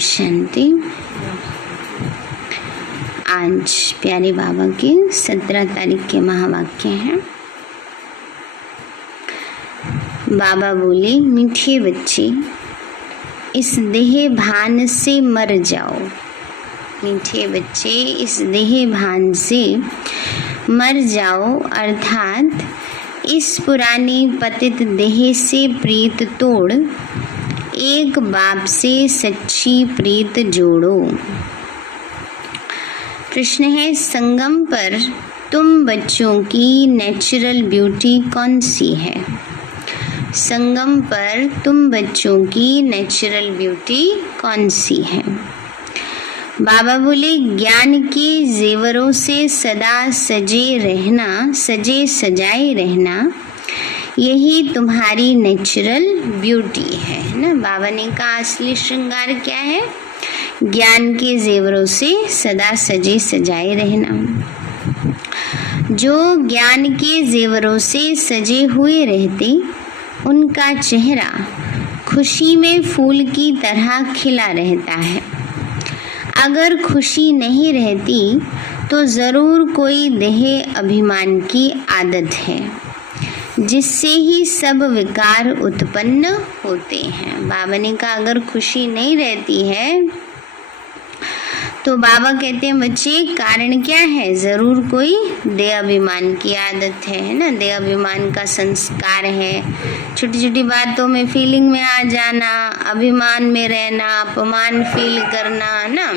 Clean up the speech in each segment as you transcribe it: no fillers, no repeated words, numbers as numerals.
शांति। आज प्यारे बाबा के 17 तारीख के महावाक्य हैं। बाबा बोले, मीठे बच्चे इस देह भान से मर जाओ। मीठे बच्चे इस देह भान से मर जाओ, अर्थात इस पुरानी पतित देह से प्रीत तोड़ एक बाप से सच्ची प्रीत जोड़ो। प्रश्न है, संगम पर तुम बच्चों की नेचुरल ब्यूटी कौन सी है? संगम पर तुम बच्चों की नेचुरल ब्यूटी कौन सी है? बाबा बोले, ज्ञान के जेवरों से सदा सजे सजाए रहना, यही तुम्हारी नेचुरल ब्यूटी है ना। बाबा ने कहा असली श्रृंगार क्या है? ज्ञान के जेवरों से सदा सजे सजाए रहना। जो ज्ञान के जेवरों से सजे हुए रहते, उनका चेहरा खुशी में फूल की तरह खिला रहता है। अगर खुशी नहीं रहती तो जरूर कोई देह अभिमान की आदत है, जिससे ही सब विकार उत्पन्न होते हैं। बाबा ने कहा अगर खुशी नहीं रहती है तो बाबा कहते हैं बच्चे कारण क्या है? जरूर कोई देह अभिमान की आदत है ना। देह अभिमान का संस्कार है। छोटी छोटी बातों में फीलिंग में आ जाना, अभिमान में रहना, अपमान फील करना ना,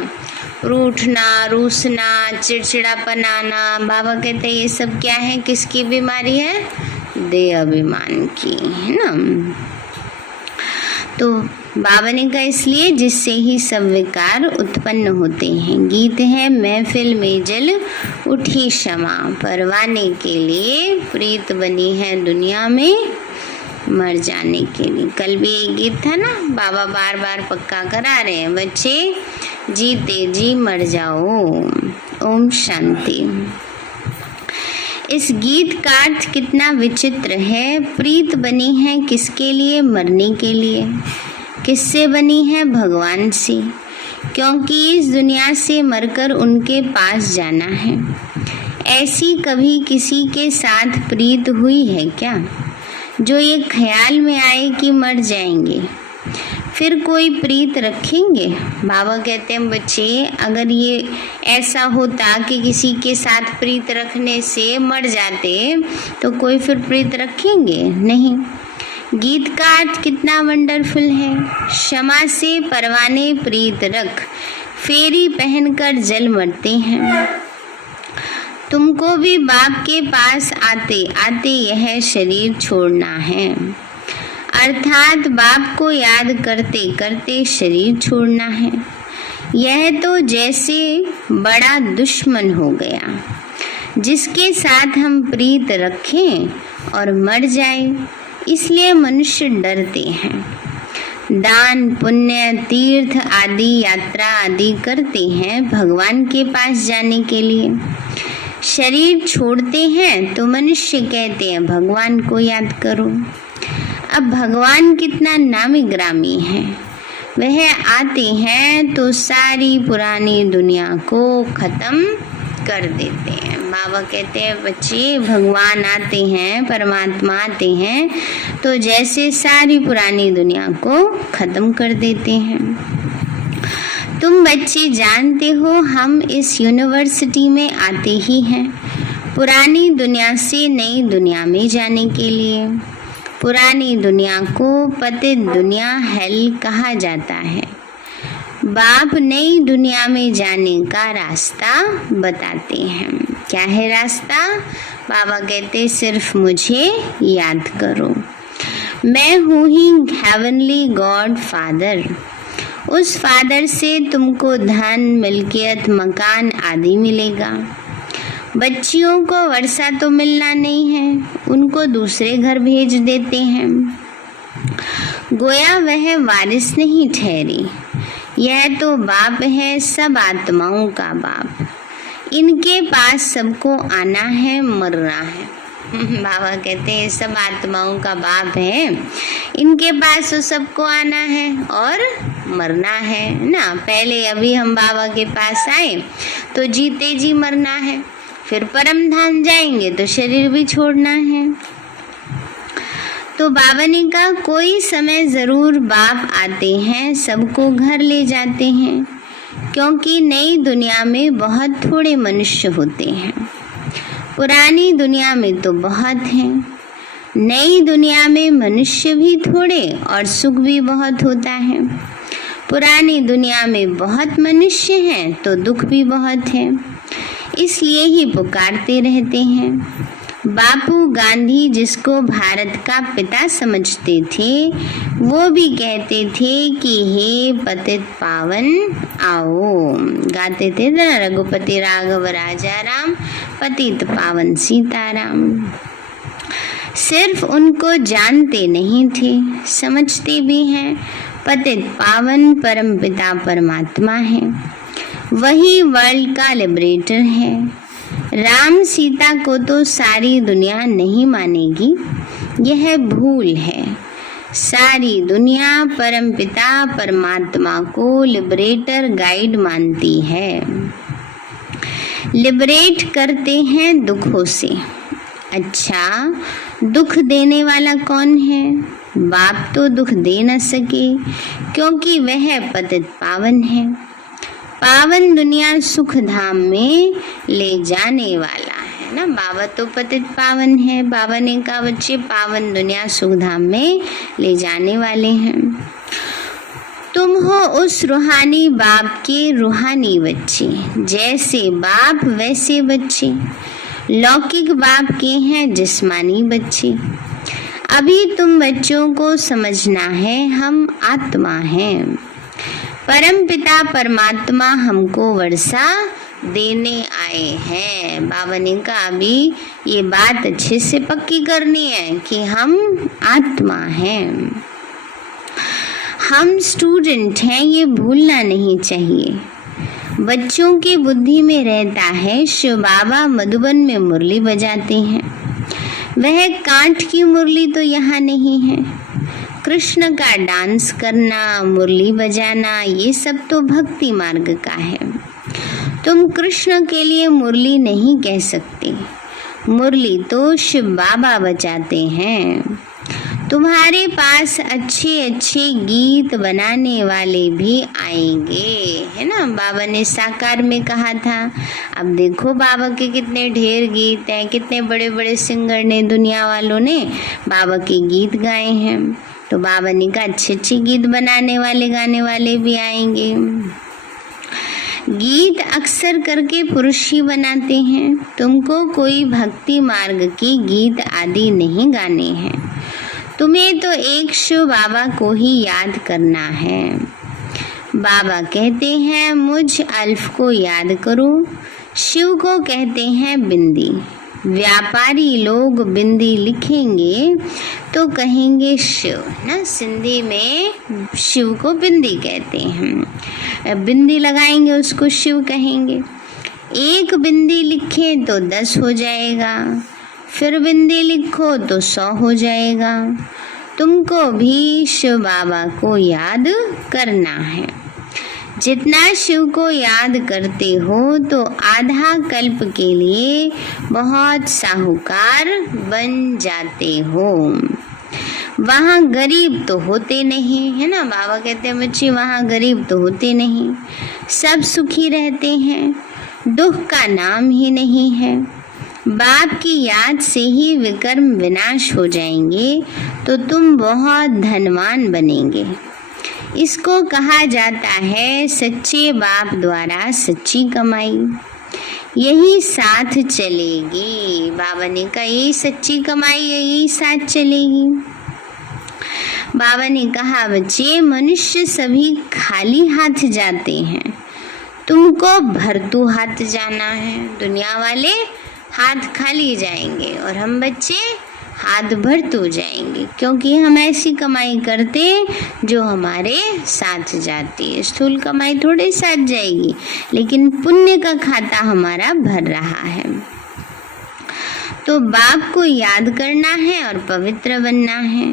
रूठना, रूसना, चिड़चिड़ापन आना। बाबा कहते हैं ये सब क्या है? किसकी बीमारी है? देह अभिमान की, है ना। तो बाबा ने कहा इसलिए जिससे ही सब विकार उत्पन्न होते हैं। गीत है, महफिल में जल उठी क्षमा, परवाने के लिए प्रीत बनी है दुनिया में मर जाने के लिए। कल भी एक गीत था ना, बाबा बार बार पक्का करा रहे हैं, बच्चे जीते जी मर जाओ। ओम शांति। इस गीत का अर्थ कितना विचित्र है। प्रीत बनी है किसके लिए? मरने के लिए। किससे बनी है? भगवान से, क्योंकि इस दुनिया से मरकर उनके पास जाना है। ऐसी कभी किसी के साथ प्रीत हुई है क्या, जो ये ख्याल में आए कि मर जाएंगे? फिर कोई प्रीत रखेंगे? बाबा कहते हैं बच्चे अगर ये ऐसा होता कि किसी के साथ प्रीत रखने से मर जाते तो कोई फिर प्रीत रखेंगे? नहीं। गीत का अर्थ कितना वंडरफुल है। क्षमा से परवाने प्रीत रख, फेरी पहनकर जल मरते हैं। तुमको भी बाप के पास आते आते यह शरीर छोड़ना है, अर्थात बाप को याद करते करते शरीर छोड़ना है। यह तो जैसे बड़ा दुश्मन हो गया, जिसके साथ हम प्रीत रखें और मर जाए, इसलिए मनुष्य डरते हैं। दान पुण्य तीर्थ आदि यात्रा आदि करते हैं भगवान के पास जाने के लिए। शरीर छोड़ते हैं तो मनुष्य कहते हैं भगवान को याद करो। अब भगवान कितना नामी ग्रामी है। वह आते हैं तो सारी पुरानी दुनिया को खत्म कर देते हैं। बाबा कहते हैं बच्चे भगवान आते हैं, परमात्मा आते हैं तो जैसे सारी पुरानी दुनिया को खत्म कर देते हैं। तुम बच्चे जानते हो हम इस यूनिवर्सिटी में आते ही हैं पुरानी दुनिया से नई दुनिया में जाने के लिए। पुरानी दुनिया को पतित दुनिया हेल कहा जाता है। बाप नई दुनिया में जाने का रास्ता बताते हैं। क्या है रास्ता? बाबा कहते सिर्फ मुझे याद करो। मैं हूँ ही हेवनली गॉड फादर। उस फादर से तुमको धन, मिल्कियत, मकान आदि मिलेगा। बच्चियों को वर्षा तो मिलना नहीं है, उनको दूसरे घर भेज देते हैं। गोया वह वारिस नहीं ठहरी। यह तो बाप है, सब आत्माओं का बाप। इनके पास सबको आना है, मरना है। बाबा कहते हैं सब आत्माओं का बाप है, इनके पास तो सबको आना है और मरना है ना। पहले अभी हम बाबा के पास आए तो जीते जी मरना है, फिर परम धाम जाएंगे तो शरीर भी छोड़ना है। तो बाबा ने कहा कोई समय जरूर बाप आते हैं, सबको घर ले जाते हैं, क्योंकि नई दुनिया में बहुत थोड़े मनुष्य होते हैं। पुरानी दुनिया में तो बहुत हैं। नई दुनिया में मनुष्य भी थोड़े और सुख भी बहुत होता है। पुरानी दुनिया में बहुत मनुष्य हैं तो दुख भी बहुत है, इसलिए ही पुकारते रहते हैं। बापू गांधी, जिसको भारत का पिता समझते थे, वो भी कहते थे कि हे पतित पावन आओ। गाते थे ना, रघुपति राघव राजा राम, पतित पावन सीताराम। सिर्फ उनको जानते नहीं थे, समझते भी हैं। पतित पावन परम पिता परमात्मा है, वही वर्ल्ड का लिबरेटर है। राम सीता को तो सारी दुनिया नहीं मानेगी, यह भूल है। सारी दुनिया परम पिता परमात्मा को लिबरेटर गाइड मानती है। लिबरेट करते हैं दुखों से। अच्छा, दुख देने वाला कौन है? बाप तो दुख दे न सके, क्योंकि वह पतित पावन है। पावन दुनिया सुख धाम में ले जाने वाला है ना। बाबा तो पतित पावन है। बाबा ने कहा बच्चे पावन दुनिया सुख धाम में ले जाने वाले हैं। तुम हो उस रूहानी बाप के रूहानी बच्चे। जैसे बाप वैसे बच्चे। लौकिक बाप के हैं जिस्मानी बच्चे। अभी तुम बच्चों को समझना है हम आत्मा हैं। परम पिता परमात्मा हमको वर्षा देने आए हैं। बाबा ने कहा अभी ये बात अच्छे से पक्की करनी है कि हम आत्मा हैं, हम स्टूडेंट हैं, ये भूलना नहीं चाहिए। बच्चों की बुद्धि में रहता है शिव बाबा मधुबन में मुरली बजाते हैं, वह कांठ की मुरली तो यहाँ नहीं है। कृष्ण का डांस करना, मुरली बजाना, ये सब तो भक्ति मार्ग का है। तुम कृष्ण के लिए मुरली नहीं कह सकते, मुरली तो शिव बाबा बजाते हैं। तुम्हारे पास अच्छे अच्छे गीत बनाने वाले भी आएंगे, है ना। बाबा ने साकार में कहा था। अब देखो बाबा के कितने ढेर गीत हैं, कितने बड़े बड़े सिंगर ने, दुनिया वालों ने बाबा के गीत गाए हैं। तो बाबा ने कहा अच्छे अच्छे गीत बनाने वाले, गाने वाले भी आएंगे। गीत अक्सर करके पुरुष ही बनाते हैं। तुमको कोई भक्ति मार्ग के गीत आदि नहीं गाने हैं। तुम्हें तो एक शिव बाबा को ही याद करना है। बाबा कहते हैं मुझ अल्फ को याद करो। शिव को कहते हैं बिंदी। व्यापारी लोग बिंदी लिखेंगे तो कहेंगे शिव ना। सिंधी में शिव को बिंदी कहते हैं। बिंदी लगाएंगे उसको शिव कहेंगे। एक बिंदी लिखे तो 10 हो जाएगा, फिर बिंदी लिखो तो 100 हो जाएगा। तुमको भी शिव बाबा को याद करना है। जितना शिव को याद करते हो तो आधा कल्प के लिए बहुत साहूकार बन जाते हो। वहाँ गरीब तो होते नहीं, है ना। बाबा कहते हैं बच्चे वहाँ गरीब तो होते नहीं, सब सुखी रहते हैं, दुख का नाम ही नहीं है। बाप की याद से ही विकर्म विनाश हो जाएंगे तो तुम बहुत धनवान बनेंगे। इसको कहा जाता है सच्चे बाप द्वारा सच्ची कमाई। यही साथ चलेगी। बाबा ने कहा यही सच्ची कमाई, यही साथ चलेगी। बाबा ने कहा बच्चे मनुष्य सभी खाली हाथ जाते हैं, तुमको भरतू हाथ जाना है। दुनिया वाले हाथ खाली जाएंगे और हम बच्चे हाथ भरतू जाएंगे, क्योंकि हम ऐसी कमाई करते जो हमारे साथ जाती है। स्थूल कमाई थोड़े साथ जाएगी, लेकिन पुण्य का खाता हमारा भर रहा है। तो बाप को याद करना है और पवित्र बनना है।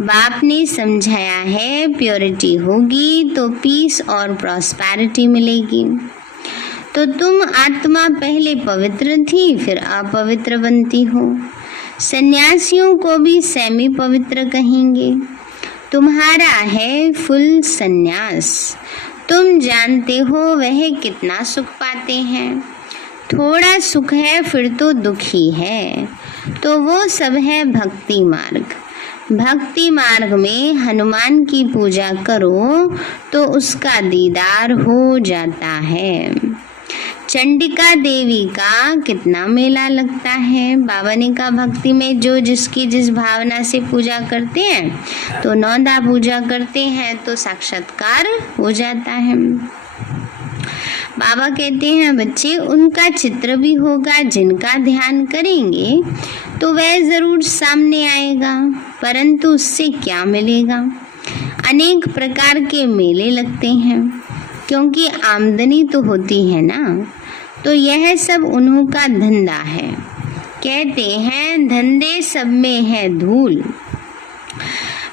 बाप ने समझाया है प्योरिटी होगी तो पीस और प्रॉस्पेरिटी मिलेगी। तो तुम आत्मा पहले पवित्र थी, फिर अपवित्र बनती हो। सन्यासियों को भी सेमी पवित्र कहेंगे। तुम्हारा है फुल सन्यास। तुम जानते हो वह कितना सुख पाते हैं। थोड़ा सुख है फिर तो दुख ही है, तो वो सब है भक्ति मार्ग। भक्ति मार्ग में हनुमान की पूजा करो तो उसका दीदार हो जाता है। चंडिका देवी का कितना मेला लगता है। बाबा ने कहा भक्ति में जो जिसकी जिस भावना से पूजा करते हैं, तो 9 पूजा करते हैं तो साक्षात्कार हो जाता है। बाबा कहते हैं बच्चे उनका चित्र भी होगा, जिनका ध्यान करेंगे तो वह जरूर सामने आएगा, परंतु उससे क्या मिलेगा। अनेक प्रकार के मेले लगते हैं, क्योंकि आमदनी तो होती है ना, तो यह सब उन्हों का धंधा है। कहते हैं धंधे सब में है धूल,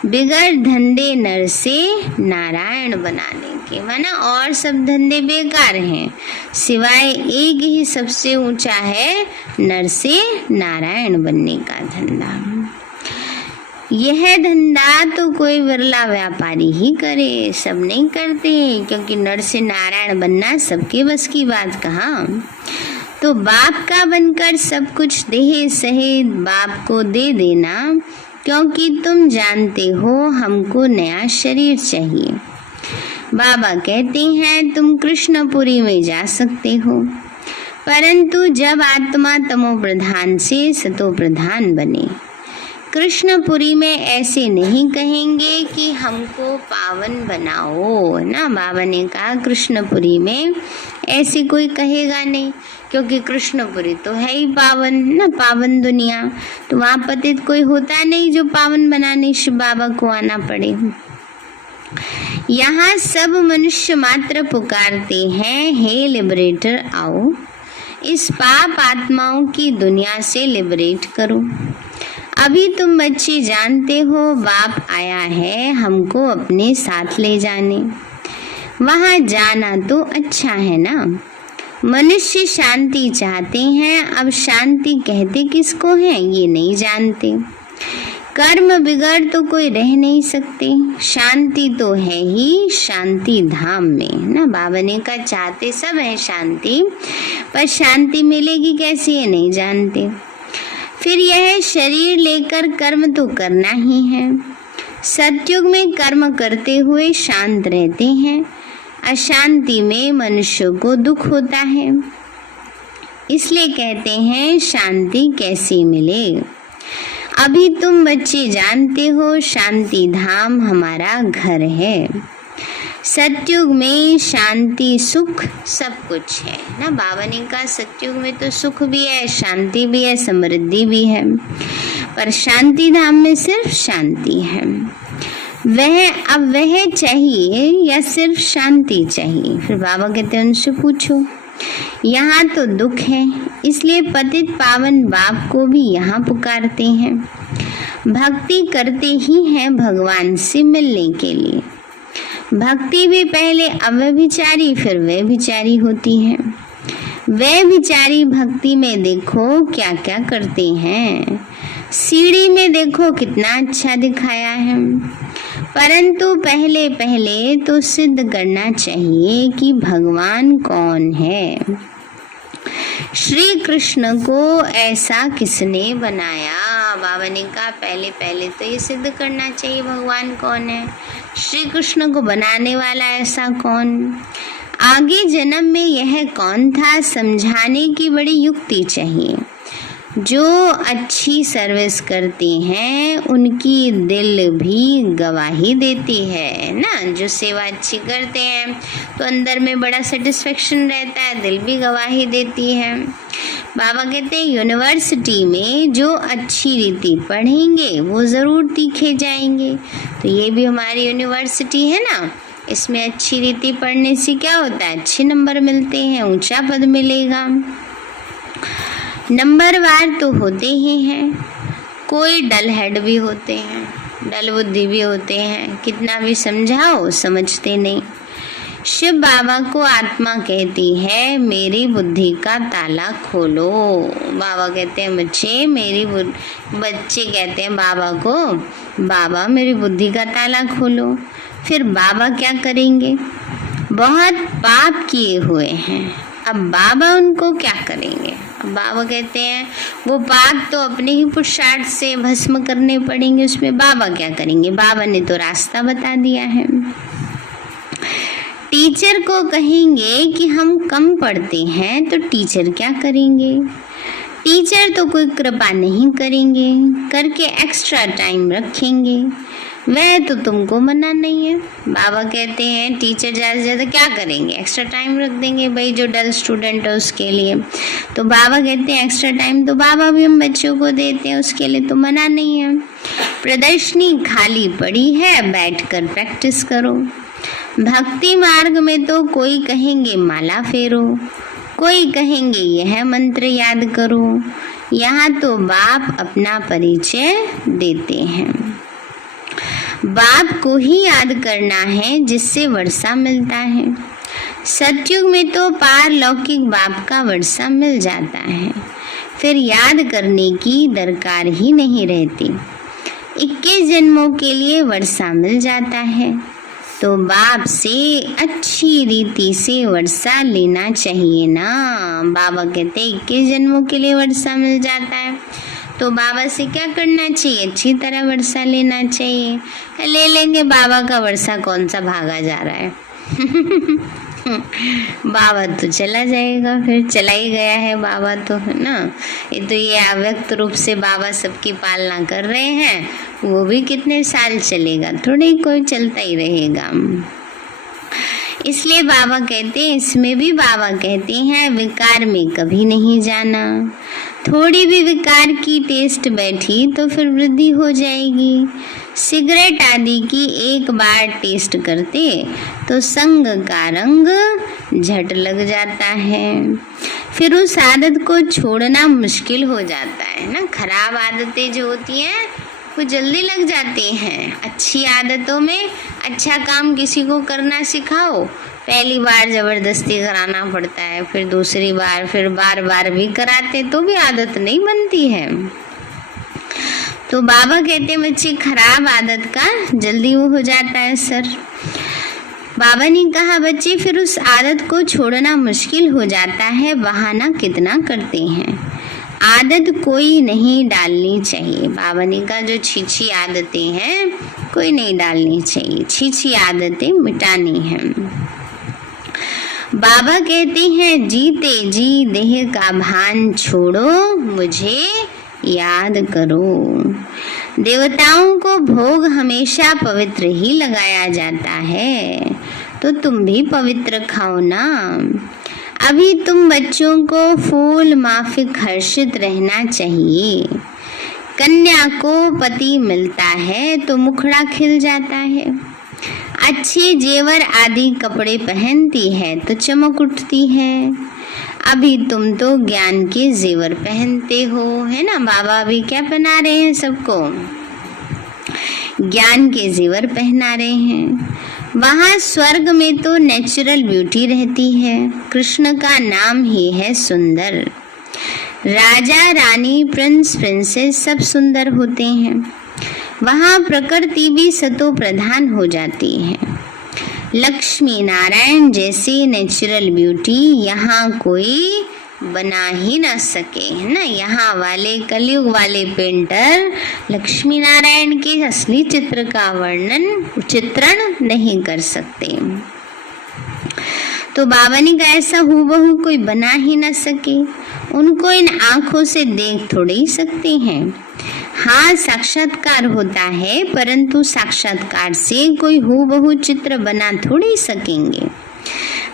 बिगड़ धंधे नर से नारायण बनाने के। माना और सब धंधे बेकार हैं, सिवाय एक ही सबसे ऊंचा है नर से नारायण बनने का धंधा। यह धंधा तो कोई विरला व्यापारी ही करे, सब नहीं करते, क्योंकि नर से नारायण बनना सबके बस की बात कहाँ। तो बाप का बनकर सब कुछ देह सहित बाप को दे देना, क्योंकि तुम जानते हो हमको नया शरीर चाहिए। बाबा कहते हैं तुम कृष्णपुरी में जा सकते हो, परंतु जब आत्मा तमो प्रधान से सतो प्रधान बने। कृष्णपुरी में ऐसे नहीं कहेंगे कि हमको पावन बनाओ ना। बाबा ने कहा कृष्णपुरी में ऐसे कोई कहेगा नहीं, क्योंकि कृष्णपुरी तो है ही पावन ना, पावन दुनिया। तो वहाँ पतित कोई होता नहीं जो पावन बनाने शिव बाबा को आना पड़े। यहाँ सब मनुष्य मात्र पुकारते हैं हे लिबरेटर आओ, इस पाप आत्माओं की दुनिया से लिबरेट करो। अभी तुम बच्चे जानते हो बाप आया है हमको अपने साथ ले जाने। वहाँ जाना तो अच्छा है ना। मनुष्य शांति चाहते हैं, अब शांति कहते किसको है ये नहीं जानते। कर्म बिगड़ तो कोई रह नहीं सकते, शांति तो है ही शांति धाम में ना। बाबा ने कहा चाहते सब है शांति, पर शांति मिलेगी कैसे ये नहीं जानते। फिर यह शरीर लेकर कर्म तो करना ही है। सतयुग में कर्म करते हुए शांत रहते हैं, अशांति में मनुष्य को दुख होता है। इसलिए कहते हैं शांति कैसे मिले। अभी तुम बच्चे जानते हो शांति धाम हमारा घर है। सतयुग में शांति सुख सब कुछ है ना। बाबा ने कहा सतयुग में तो सुख भी है, शांति भी है, समृद्धि भी है, पर शांति धाम में सिर्फ शांति है। वह चाहिए या सिर्फ शांति चाहिए। फिर बाबा कहते हैं उनसे पूछो। यहाँ तो दुख है, इसलिए पतित पावन बाप को भी यहाँ पुकारते हैं। भक्ति करते ही हैं भगवान से मिलने के लिए। भक्ति भी पहले अव्यभिचारी फिर व्यभिचारी होती है। व्यभिचारी भक्ति में देखो क्या क्या करते हैं। सीढ़ी में देखो कितना अच्छा दिखाया है, परंतु पहले तो सिद्ध करना चाहिए कि भगवान कौन है। श्री कृष्ण को ऐसा किसने बनाया। बाबा ने कहा पहले तो ये सिद्ध करना चाहिए भगवान कौन है। श्री कृष्ण को बनाने वाला ऐसा कौन, आगे जन्म में यह कौन था, समझाने की बड़ी युक्ति चाहिए। जो अच्छी सर्विस करते हैं उनकी दिल भी गवाही देती है ना। जो सेवा अच्छी करते हैं तो अंदर में बड़ा सेटिस्फेक्शन रहता है, दिल भी गवाही देती है। बाबा कहते हैं यूनिवर्सिटी में जो अच्छी रीति पढ़ेंगे वो ज़रूर तीखे जाएंगे। तो ये भी हमारी यूनिवर्सिटी है ना, इसमें अच्छी रीति पढ़ने से क्या होता है, अच्छे नंबर मिलते हैं, ऊंचा पद मिलेगा। नंबरवार तो होते ही हैं, कोई डल हेड भी होते हैं डल बुद्धि भी होते हैं, कितना भी समझाओ समझते नहीं। शिव बाबा को आत्मा कहती है मेरी बुद्धि का ताला खोलो। बाबा कहते हैं बच्चे कहते हैं बाबा को, बाबा मेरी बुद्धि का ताला खोलो। फिर बाबा क्या करेंगे? बहुत पाप किए हुए हैं, अब बाबा उनको क्या करेंगे? अब बाबा कहते हैं वो पाप तो अपने ही पुरुषार्थ से भस्म करने पड़ेंगे, उसमें बाबा क्या करेंगे? बाबा ने तो रास्ता बता दिया है। टीचर को कहेंगे कि हम कम पढ़ते हैं तो टीचर क्या करेंगे? टीचर तो कोई कृपा नहीं करेंगे, करके एक्स्ट्रा टाइम रखेंगे, वह तो तुमको मना नहीं है। बाबा कहते हैं टीचर ज़्यादा से ज़्यादा क्या करेंगे? एक्स्ट्रा टाइम रख देंगे भाई, जो डल स्टूडेंट है उसके लिए। तो बाबा कहते हैं एक्स्ट्रा टाइम तो बाबा भी हम बच्चों को देते हैं, उसके लिए तो मना नहीं है। प्रदर्शनी खाली पड़ी है, बैठकर प्रैक्टिस करो। भक्ति मार्ग में तो कोई कहेंगे माला फेरो, कोई कहेंगे यह मंत्र याद करो। यहाँ तो बाप अपना परिचय देते हैं। बाप को ही याद करना है जिससे वर्षा मिलता है। सतयुग में तो पारलौकिक बाप का वर्षा मिल जाता है, फिर याद करने की दरकार ही नहीं रहती। 21 जन्मों के लिए वर्षा मिल जाता है, तो बाप से अच्छी रीति से वर्षा लेना चाहिए ना। बाबा कहते 21 जन्मों के लिए वर्षा मिल जाता है, तो बाबा से क्या करना चाहिए? अच्छी तरह वर्षा लेना चाहिए। ले लेंगे बाबा का वर्षा, कौन सा भागा जा रहा है? बाबा तो चला जाएगा, फिर चला ही गया है बाबा तो, है ना। ये अव्यक्त रूप से बाबा सबकी पालना कर रहे हैं, वो भी कितने साल चलेगा? थोड़े कोई चलता ही रहेगा। इसलिए बाबा कहते हैं, इसमें भी बाबा कहते हैं विकार में कभी नहीं जाना। थोड़ी भी विकार की टेस्ट बैठी तो फिर वृद्धि हो जाएगी। सिगरेट आदि की एक बार टेस्ट करते तो संग का रंग झट लग जाता है, फिर उस आदत को छोड़ना मुश्किल हो जाता है ना। खराब आदतें जो होती हैं वो जल्दी लग जाती हैं। अच्छी आदतों में अच्छा काम किसी को करना सिखाओ, पहली बार जबरदस्ती कराना पड़ता है, फिर दूसरी बार, फिर बार बार भी कराते तो भी आदत नहीं बनती है। तो बाबा कहते हैं बच्चे खराब आदत का जल्दी वो हो जाता है सर। बाबा ने कहा बच्चे फिर उस आदत को छोड़ना मुश्किल हो जाता है, बहाना कितना करते हैं। आदत कोई नहीं डालनी चाहिए। बाबा ने कहा जो छीछी आदतें हैं कोई नहीं डालनी चाहिए, छीछी आदतें मिटानी हैं। बाबा कहते हैं जीते जी देह का भान छोड़ो, मुझे याद करो। देवताओं को भोग हमेशा पवित्र ही लगाया जाता है, तो तुम भी पवित्र खाओ ना। अभी तुम बच्चों को फूल माफिक हर्षित रहना चाहिए। कन्या को पति मिलता है तो मुखड़ा खिल जाता है, अच्छे जेवर आदि कपड़े पहनती है तो चमक उठती है। अभी तुम तो ज्ञान के जेवर पहनते हो, है ना। बाबा अभी क्या पहना रहे हैं सबको? ज्ञान के जेवर पहना रहे हैं। वहाँ स्वर्ग में तो नेचुरल ब्यूटी रहती है, कृष्ण का नाम ही है सुंदर। राजा रानी प्रिंस प्रिंसेस सब सुंदर होते हैं। वहाँ प्रकृति भी सतो प्रधान हो जाती है। लक्ष्मी नारायण जैसी नेचुरल ब्यूटी यहाँ कोई बना ही ना सके, है ना। यहाँ वाले कलयुग वाले पेंटर लक्ष्मी नारायण के असली चित्र का चित्रण नहीं कर सकते। तो बाबा ने कहा ऐसा हूबहू कोई बना ही ना सके। उनको इन आंखों से देख थोड़े ही सकते हैं। हाँ साक्षात्कार होता है, परंतु साक्षात्कार से कोई हूबहू चित्र बना थोड़े ही सकेंगे।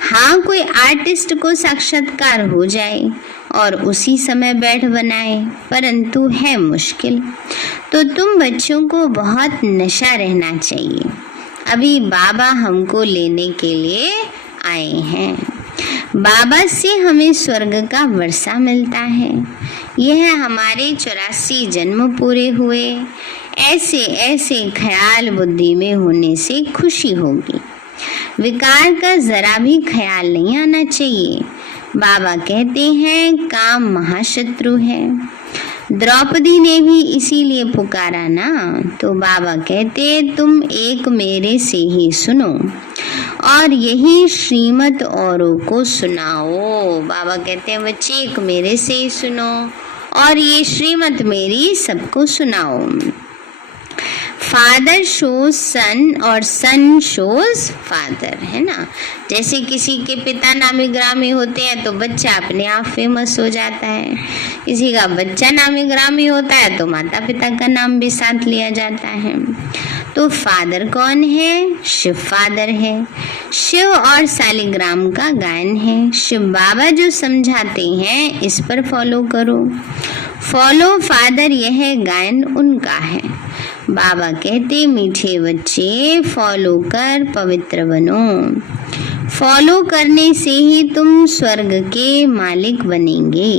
हाँ कोई आर्टिस्ट को साक्षात्कार हो जाए और उसी समय बैठ बनाए, परंतु है मुश्किल। तो तुम बच्चों को बहुत नशा रहना चाहिए। अभी बाबा हमको लेने के लिए आए हैं। बाबा से हमें स्वर्ग का वर्षा मिलता है। यह हमारे 84 जन्म पूरे हुए, ऐसे ऐसे ख्याल बुद्धि में होने से खुशी होगी। विकार का जरा भी ख्याल नहीं आना चाहिए। बाबा कहते हैं काम महाशत्रु है। द्रौपदी ने भी इसीलिए पुकारा ना, तो बाबा कहते तुम एक मेरे से ही सुनो और यही श्रीमत औरों को सुनाओ। बाबा कहते हैं बच्चे एक मेरे से ही सुनो और ये श्रीमत मेरी सबको सुनाओ। फादर शोज सन और सन शोज फादर, है ना। जैसे किसी के पिता नामी ग्रामी होते हैं तो बच्चा अपने आप फेमस हो जाता है, किसी का बच्चा नामी ग्रामी होता है तो माता पिता का नाम भी साथ लिया जाता है। तो फादर कौन है? शिव फादर है। शिव और सालिग्राम का गायन है। शिव बाबा जो समझाते हैं इस पर फॉलो करो। फॉलो फादर, यह गायन उनका है। बाबा कहते मीठे बच्चे फॉलो कर पवित्र बनो। फॉलो करने से ही तुम स्वर्ग के मालिक बनेंगे।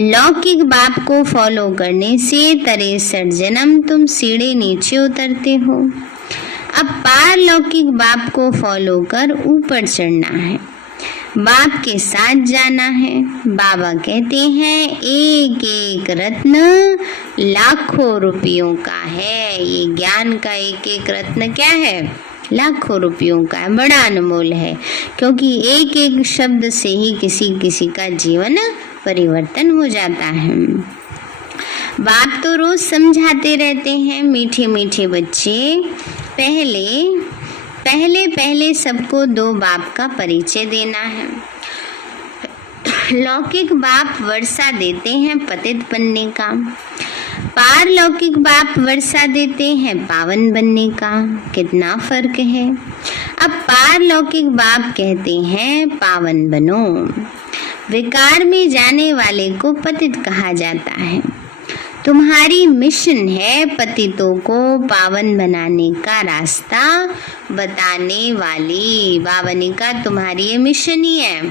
लौकिक बाप को फॉलो करने से 63 जन्म तुम सीढ़े नीचे उतरते हो। अब पारलौकिक बाप को फॉलो कर ऊपर चढ़ना है, बाप के साथ जाना है। बाबा कहते हैं एक एक रत्न लाखों रुपयों का है। ये ज्ञान का एक एक रत्न क्या है? लाखों रुपयों का है, बड़ा अनमोल है, क्योंकि एक एक शब्द से ही किसी किसी का जीवन परिवर्तन हो जाता है। बाप तो रोज समझाते रहते हैं मीठे मीठे बच्चे, पहले सबको दो बाप का परिचय देना है। लौकिक बाप वर्षा देते हैं पतित बनने का, पारलौकिक बाप वर्षा देते हैं पावन बनने का। कितना फर्क है। अब पारलौकिक बाप कहते हैं पावन बनो। विकार में जाने वाले को पतित कहा जाता है। तुम्हारी मिशन है पतितों को पावन बनाने का रास्ता बताने वाली। बाबा ने कहा तुम्हारी ये मिशन ही है,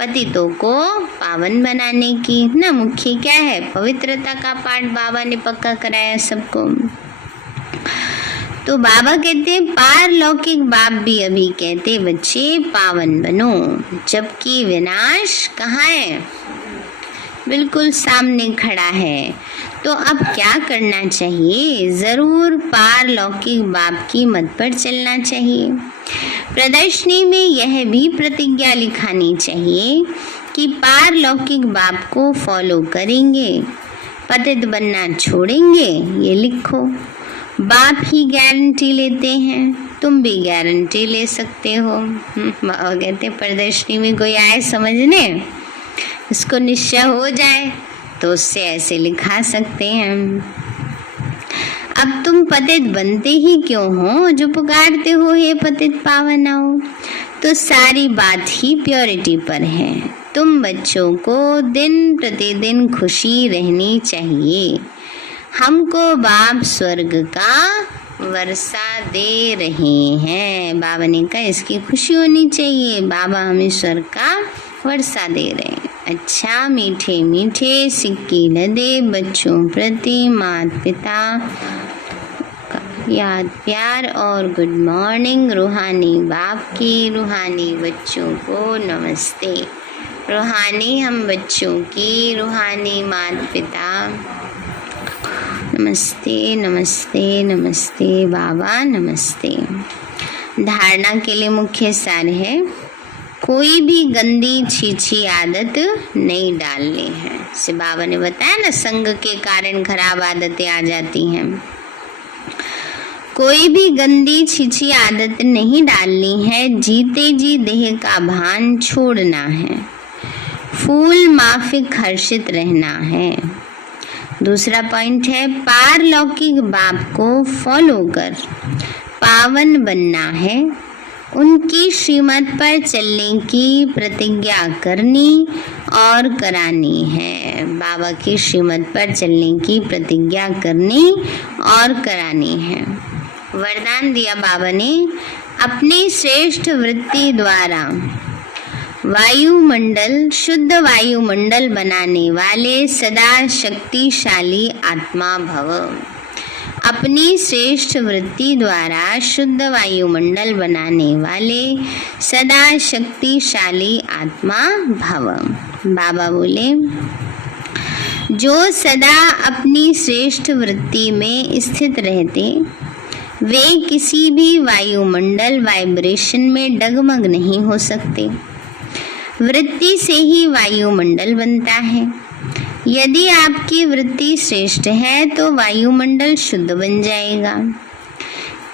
पतितों को पावन बनाने की ना। मुख्य क्या है? पवित्रता का पाठ बाबा ने पक्का कराया सबको। तो बाबा कहते हैं पारलौकिक बाप भी अभी कहते बच्चे पावन बनो, जबकि विनाश कहाँ है? बिल्कुल सामने खड़ा है। तो अब क्या करना चाहिए? जरूर पारलौकिक बाप की मत पर चलना चाहिए। प्रदर्शनी में यह भी प्रतिज्ञा लिखानी चाहिए कि पारलौकिक बाप को फॉलो करेंगे, पतित बनना छोड़ेंगे। ये लिखो। बाप ही गारंटी लेते हैं, तुम भी गारंटी ले सकते हो। बाबा कहते प्रदर्शनी में कोई आए समझने, इसको निश्चय हो जाए तो उससे ऐसे लिखा सकते हैं। अब तुम पतित बनते ही क्यों हो जो पुकारते हो हे पतित पावन आओ? तो सारी बात ही प्योरिटी पर है। तुम बच्चों को दिन प्रतिदिन खुशी रहनी चाहिए। हमको बाप स्वर्ग का वर्षा दे रहे हैं। बाबा ने कहा इसकी खुशी होनी चाहिए, बाबा हमें स्वर्ग का वर्षा दे रहे हैं। अच्छा मीठे मीठे सिक्के लदे बच्चों प्रति माता पिता याद प्यार और गुड मॉर्निंग। रूहानी बाप की रूहानी बच्चों को नमस्ते। रूहानी हम बच्चों की रूहानी माता पिता नमस्ते नमस्ते नमस्ते बाबा नमस्ते। धारणा के लिए मुख्य सार है कोई भी गंदी छीछी आदत नहीं डालनी है। से बाबा ने बताया ना संग के कारण खराब आदतें आ जाती हैं। कोई भी गंदी छीछी आदत नहीं डालनी है। जीते जी देह का भान छोड़ना है। फूल माफिक हर्षित रहना है। दूसरा पॉइंट है पारलौकिक बाप को फॉलो कर पावन बनना है। उनकी श्रीमत पर चलने की प्रतिज्ञा करनी और करानी है। बाबा की श्रीमत पर चलने की प्रतिज्ञा करनी और करानी है। वरदान दिया बाबा ने अपनी श्रेष्ठ वृत्ति द्वारा वायुमंडल शुद्ध वायुमंडल बनाने वाले सदा शक्तिशाली आत्मा भव। अपनी श्रेष्ठ वृत्ति द्वारा शुद्ध वायुमंडल बनाने वाले सदा शक्तिशाली आत्मा भव। बाबा बोले, जो सदा अपनी श्रेष्ठ वृत्ति में स्थित रहते वे किसी भी वायुमंडल वाइब्रेशन में डगमग नहीं हो सकते। वृत्ति से ही वायुमंडल बनता है। यदि आपकी वृत्ति श्रेष्ठ है तो वायुमंडल शुद्ध बन जाएगा।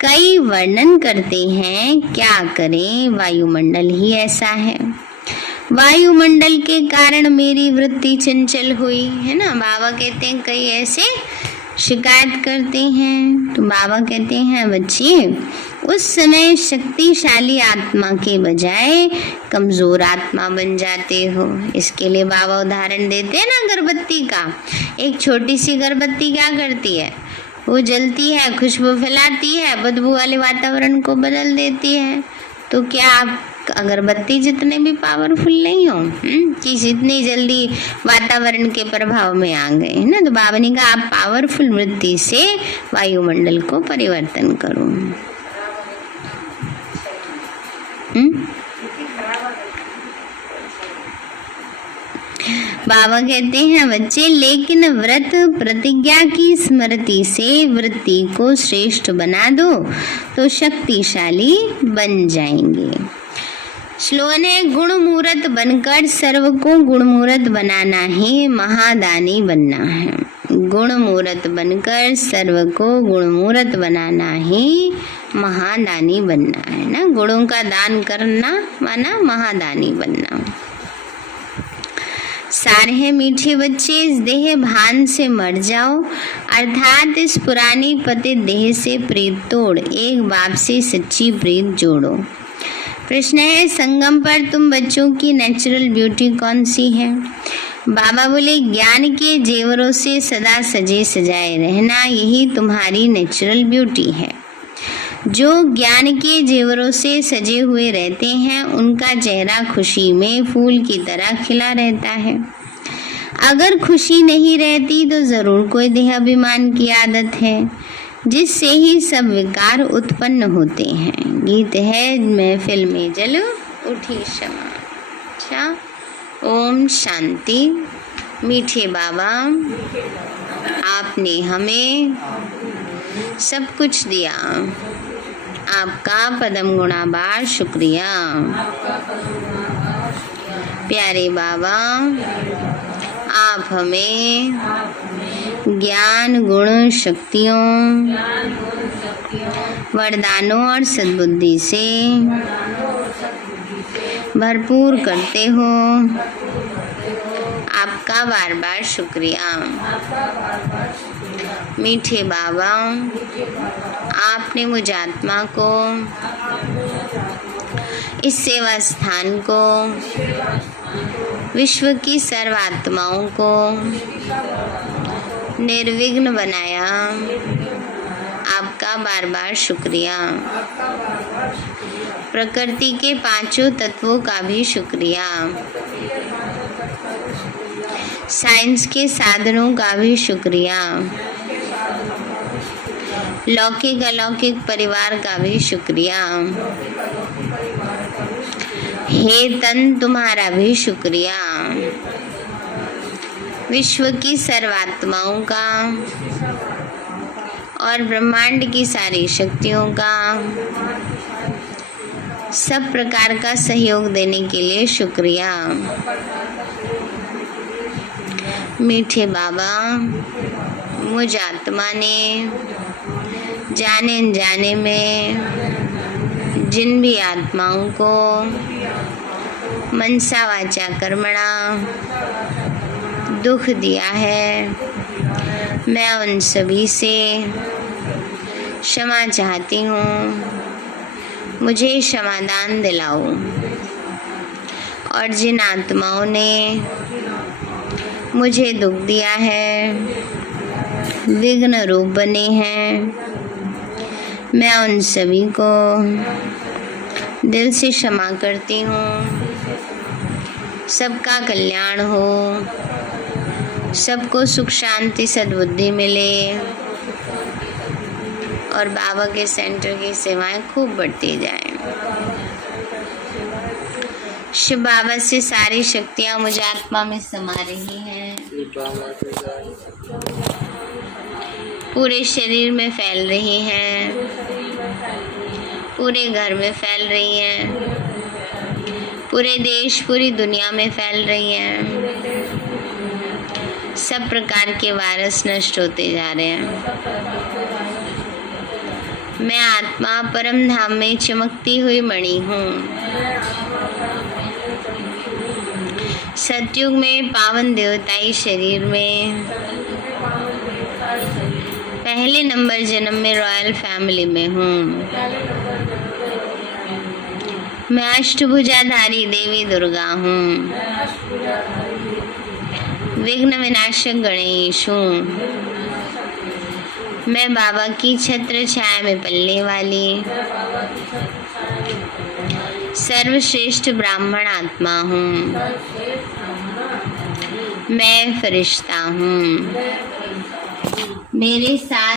कई वर्णन करते हैं, क्या करें, वायुमंडल ही ऐसा है। वायुमंडल के कारण मेरी वृत्ति चंचल हुई है ना। बाबा कहते हैं, कई ऐसे शिकायत करते हैं तो बाबा कहते हैं, बच्चे उस समय शक्तिशाली आत्मा के बजाय कमजोर आत्मा बन जाते हो। इसके लिए बाबा उदाहरण देते हैं ना अगरबत्ती का। एक छोटी सी अगरबत्ती क्या करती है, वो जलती है, खुशबू फैलाती है, बदबू वाले वातावरण को बदल देती है। तो क्या आप अगरबत्ती जितने भी पावरफुल नहीं हो कि जितनी जल्दी वातावरण के प्रभाव में आ गए है ना। तो बाबा ने कहा, आप पावरफुल वृत्ति से वायुमंडल को परिवर्तन करो। बाबा कहते हैं, बच्चे लेकिन व्रत प्रतिज्ञा की स्मृति से वृत्ति को श्रेष्ठ बना दो तो शक्तिशाली बन जाएंगे। श्लोक है, गुण मूर्त बनकर सर्व को गुण मूर्त बनाना ही महादानी बनना है। गुण मूर्त बनकर सर्व को गुण मूर्त बनाना ही महादानी बनना है ना। गुणों का दान करना माना महादानी बनना। सार है मीठे बच्चे, इस देह भान से मर जाओ, अर्थात इस पुरानी पतित देह से प्रीत तोड़, एक बाप से सच्ची प्रीत जोड़ो। प्रश्न है, संगम पर तुम बच्चों की नेचुरल ब्यूटी कौन सी है? बाबा बोले, ज्ञान के जेवरों से सदा सजे सजाए रहना, यही तुम्हारी नेचुरल ब्यूटी है। जो ज्ञान के जेवरों से सजे हुए रहते हैं उनका चेहरा खुशी में फूल की तरह खिला रहता है। अगर खुशी नहीं रहती तो जरूर कोई देहाभिमान की आदत है, जिससे ही सब विकार उत्पन्न होते हैं। गीत है, महफिल में जल उठी क्षमा। अच्छा, ओम शांति। मीठे बाबा, आपने हमें सब कुछ दिया, आपका पदम गुणाबार शुक्रिया। प्यारे बाबा, आप हमें ज्ञान गुण शक्तियों वरदानों और सद्बुद्धि से भरपूर करते हो, आपका बार बार शुक्रिया। मीठे बाबा, आपने मुझ आत्मा को, इस सेवा स्थान को, विश्व की सर्व आत्माओं को निर्विघ्न बनाया, आपका बार बार शुक्रिया। प्रकृति के पांचों तत्वों का भी शुक्रिया, साइंस के साधनों का भी शुक्रिया, लौकिक अलौकिक परिवार का भी शुक्रिया। हे तन, तुम्हारा भी शुक्रिया। विश्व की सर्वात्माओं का और ब्रह्मांड की सारी शक्तियों का सब प्रकार का सहयोग देने के लिए शुक्रिया। मीठे बाबा, मुझ आत्मा ने जाने अनजाने में जिन भी आत्माओं को मनसा वाचा कर्मणा दुख दिया है, मैं उन सभी से क्षमा चाहती हूँ। मुझे क्षमादान दिलाओ। और जिन आत्माओं ने मुझे दुख दिया है, विघ्न रूप बने हैं, मैं उन सभी को दिल से क्षमा करती हूँ। सबका कल्याण हो, सबको सुख शांति सद्बुद्धि मिले, और बाबा के सेंटर की सेवाएं खूब बढ़ती जाएं। शिव बाबा से सारी शक्तियां मुझ आत्मा में समा रही हैं, पूरे शरीर में फैल रही हैं, पूरे घर में फैल रही हैं, पूरे देश पूरी दुनिया में फैल रही हैं। सब प्रकार के वायरस नष्ट होते जा रहे हैं। मैं आत्मा परम धाम में चमकती हुई मणि हूँ। सतयुग में पावन देवताई शरीर में पहले नंबर जन्म में रॉयल फैमिली में हूँ। मैं अष्टभुजाधारी देवी दुर्गा हूँ। विघ्न विनाशक गणेश हूँ। मैं बाबा की छत्र छाया में पलने वाली सर्वश्रेष्ठ ब्राह्मण आत्मा हूँ। मैं फरिश्ता हूँ। मेरे साथ